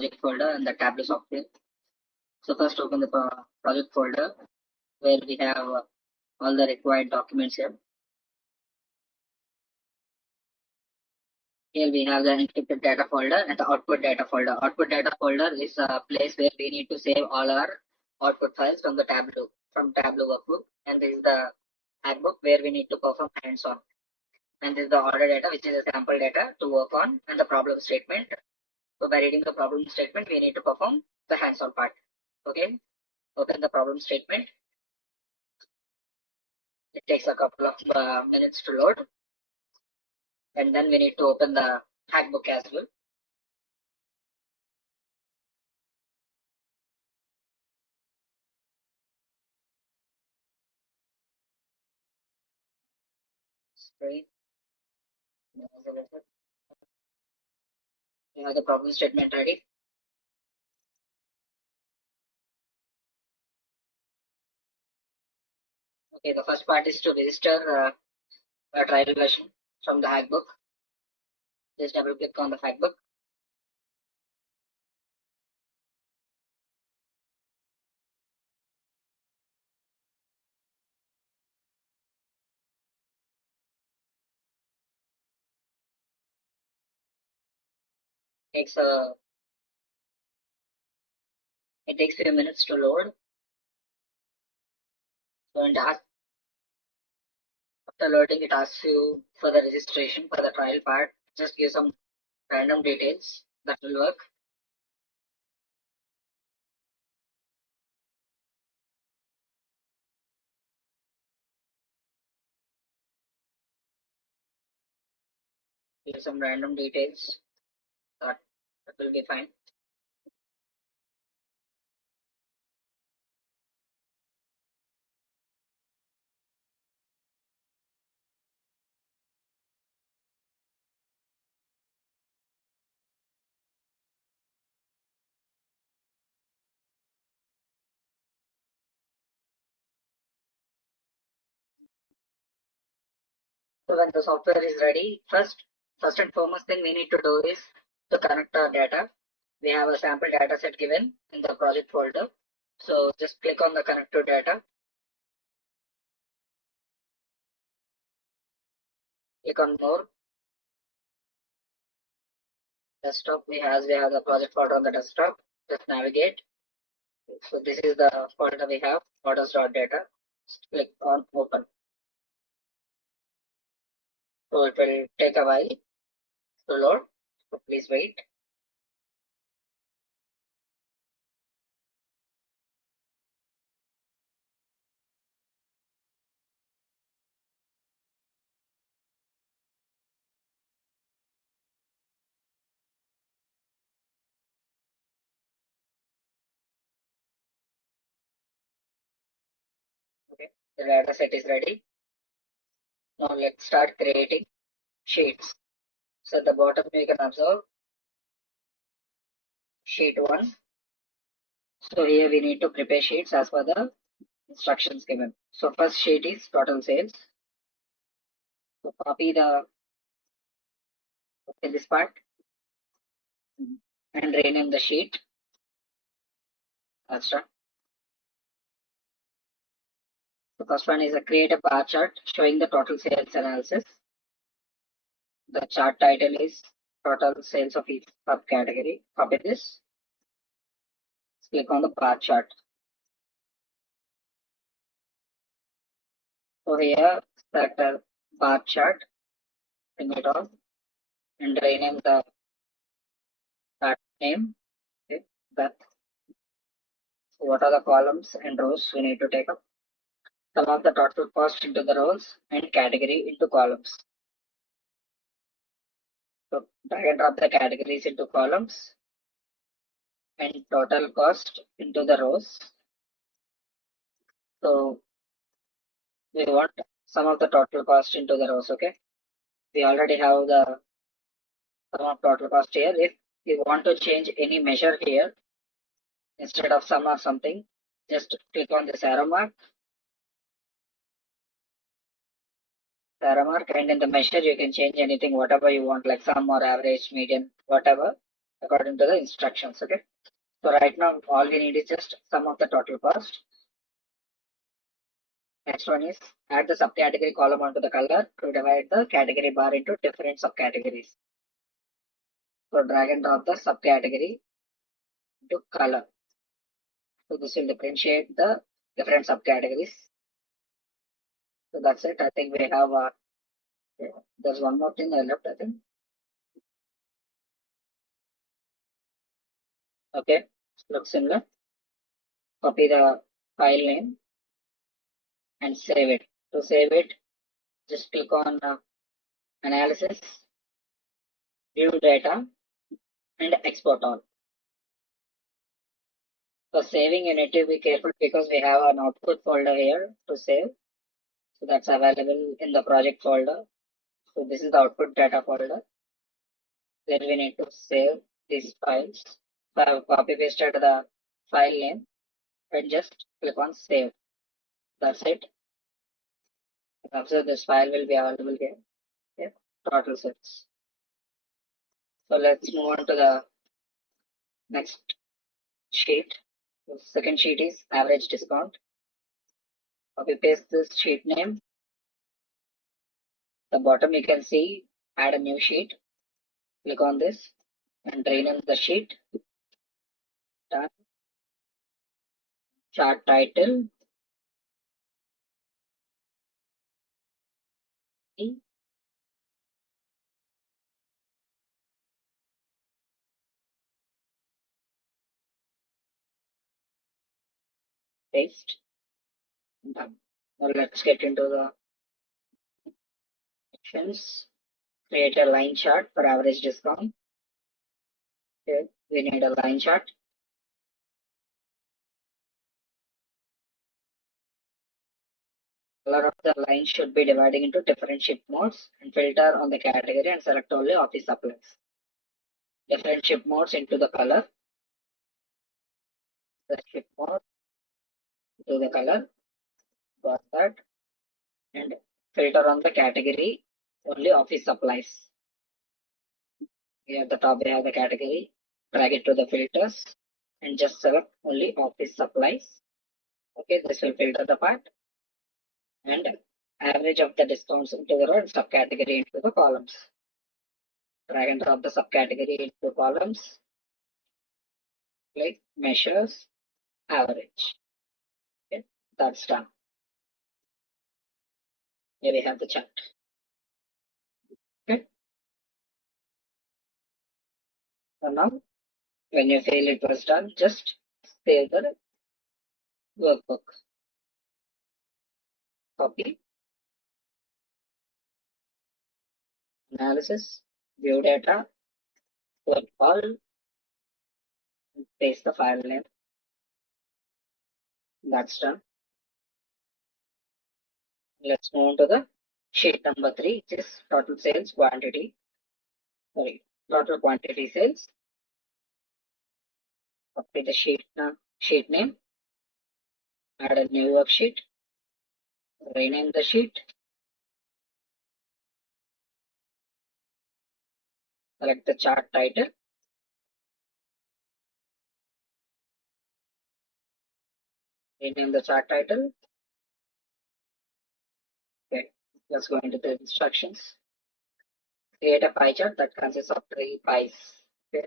project folder and the Tableau software. So first open the project folder where we have all the required documents here. Here we have the encrypted data folder and the output data folder. Output data folder is a place where we need to save all our output files from the Tableau workbook, and this is the handbook where we need to perform hands-on. And this is the order data, which is a sample data to work on, and the problem statement. So by reading the problem statement, we need to perform the hands-on part. Okay, open the problem statement. It takes a couple of minutes to load, and then we need to open the handbook as well. Screen. You have the problem statement ready. Okay, the first part is to register a trial version from the hackbook. Just double click on the hackbook. It takes few minutes to load. So after loading, it asks you for the registration for the trial part. Just give some random details that will work. Give some random details that will be fine. So when the software is ready, first and foremost thing we need to do is to connect our data. We have a sample data set given in the project folder. So just click on the connect to data. Click on more. Desktop, we have the project folder on the desktop. Just navigate. So this is the folder we have, orders.data. Click on open. So it will take a while to load. So please wait. Okay, the data set is ready. Now let's start creating sheets. So at the bottom you can observe sheet 1. So here we need to prepare sheets as per the instructions given. So first sheet is total sales. So copy this part and rename the sheet. Extra. The first one is a create a bar chart showing the total sales analysis. The chart title is total sales of each subcategory. Copy this. Click on the bar chart. So here select a bar chart, bring it on, and rename the chart name. Okay, that. So what are the columns and rows we need to take up? Sum of the total cost into the rows and category into columns. So drag and drop the categories into columns and total cost into the rows. So we want sum of the total cost into the rows. Okay, we already have the sum of total cost here. If you want to change any measure here, instead of sum or something, just click on this arrow mark, and in the measure you can change anything, whatever you want, like sum or average, median, whatever. according to the instructions. Okay. So right now all we need is just sum of the total cost. Next one is add the subcategory column onto the color to divide the category bar into different subcategories. So drag and drop the subcategory to color. So this will differentiate the different subcategories. So that's it. I think we have there's one more thing I left, I think. Okay, looks similar. Copy the file name and save it. To save it, just click on analysis, view data, and export all. For saving, you need to be careful because we have an output folder here to save. So that's available in the project folder. So this is the output data folder. Then we need to save these files. So I have copy pasted the file name and just click on save. That's it. Observe this file will be available here. Okay. Total sets. So let's move on to the next sheet. The second sheet is average discount. Copy paste this sheet name. The bottom you can see add a new sheet. Click on this and rename the sheet. Done. Chart title. Paste. Done. Now let's get into the actions. Create a line chart for average discount. Okay. We need a line chart. Color of the line should be dividing into different ship modes and filter on the category and select only office supplies. Different ship modes into the color. The ship mode to the color. Got that. And filter on the category only office supplies. Here at the top we have the category. Drag it to the filters and just select only office supplies. Okay, this will filter the part and average of the discounts into the row and subcategory into the columns. Drag and drop the subcategory into columns. Click measures average. Okay, that's done. Here we have the chart. Okay. So now when you feel it was done, just save the workbook. Copy, analysis, view data, work all, and paste the file name. That's done. Let's move on to the sheet number 3, which is total sales quantity. Sorry, total quantity sales. Copy the sheet name, add a new worksheet, rename the sheet, select the chart title, rename the chart title. Okay, let's go into the instructions. Create a pie chart that consists of 3 pies. Okay.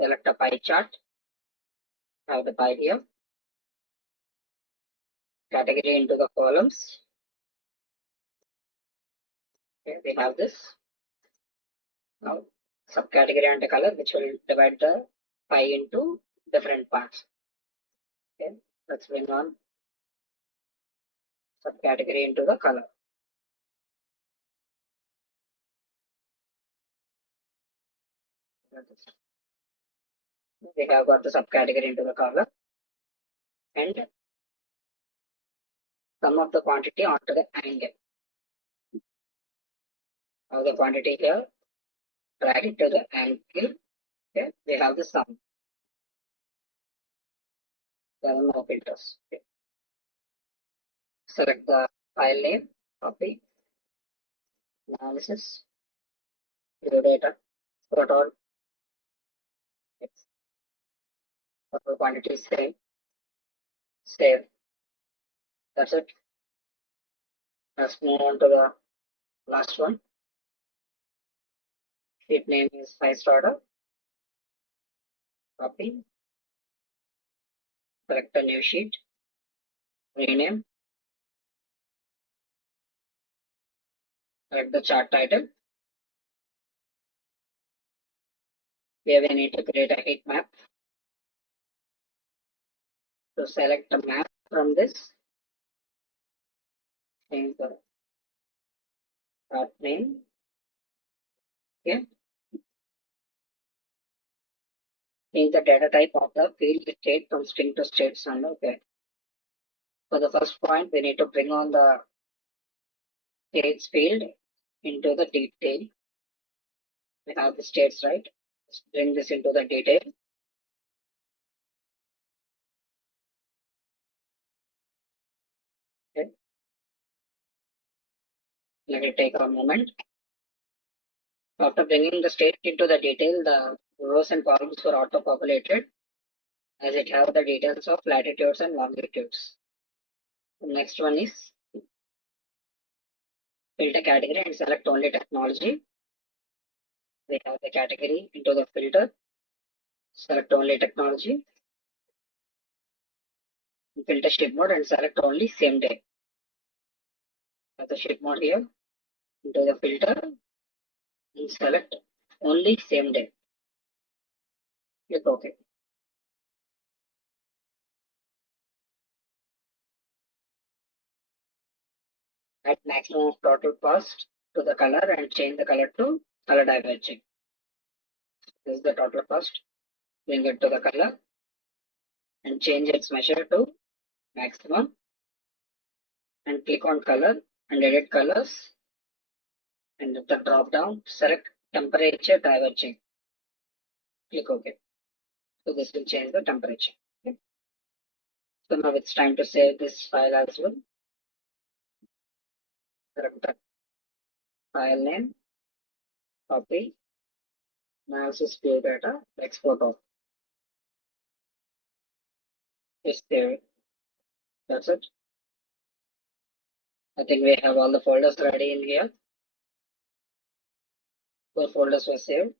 Select a pie chart. Have the pie here. Category into the columns. Okay, we have this. Now subcategory and the color, which will divide the pie into different parts. Okay, let's bring on subcategory into the color. We have got the subcategory into the color and sum of the quantity onto the angle. Now the quantity here, drag it to the angle. Okay, we have the sum. There are no filters. Okay. Select the file name, copy, analysis, view data, export all, Total quantity same. Save. That's it. Let's move on to the last one. Sheet name is 5 starter. Copy. Select a new sheet. Rename. Select the chart title. Here we need to create a heat map. To select a map from this, change the chart name. Okay. Change the data type of the field state from string to state sun. Okay. For the first point, we need to bring on the states field into the detail. We have the states, right? Let's bring this into the detail. Okay. Let it take a moment. After bringing the state into the detail, the rows and columns were auto-populated as it have the details of latitudes and longitudes. The next one is filter category and select only technology. We have the category into the filter. Select only technology. Filter ship mode and select only same day. Have the ship mode here. Into the filter and select only same day. Click OK. Add maximum of total cost to the color and change the color to color diverging. This is the total cost. Bring it to the color and change its measure to maximum and click on color and edit colors, and at the drop down select temperature diverging. Click OK. So this will change the temperature. Okay. So now it's time to save this file as well. Select the file name, copy, analysis view data, export of. Just save it. That's it. I think we have all the folders ready in here. 4 folders were saved.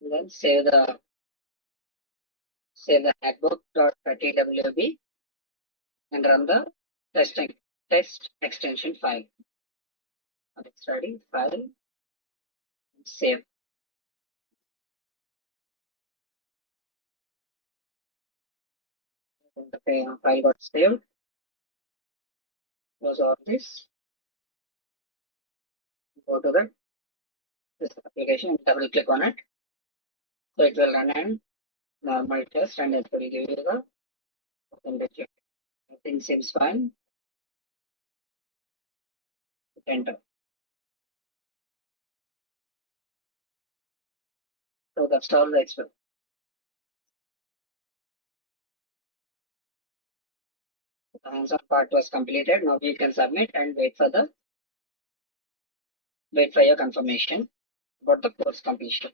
And then save the hackbook.twb and run the test extension file. It's ready. File, save. The file got saved. Close all this. Go to this application and double click on it. So it will run an normal test and it will give you the temperature. Everything seems fine. Enter. So that's all the expert. The hands-on part was completed. Now you can submit and wait for your confirmation about the course completion.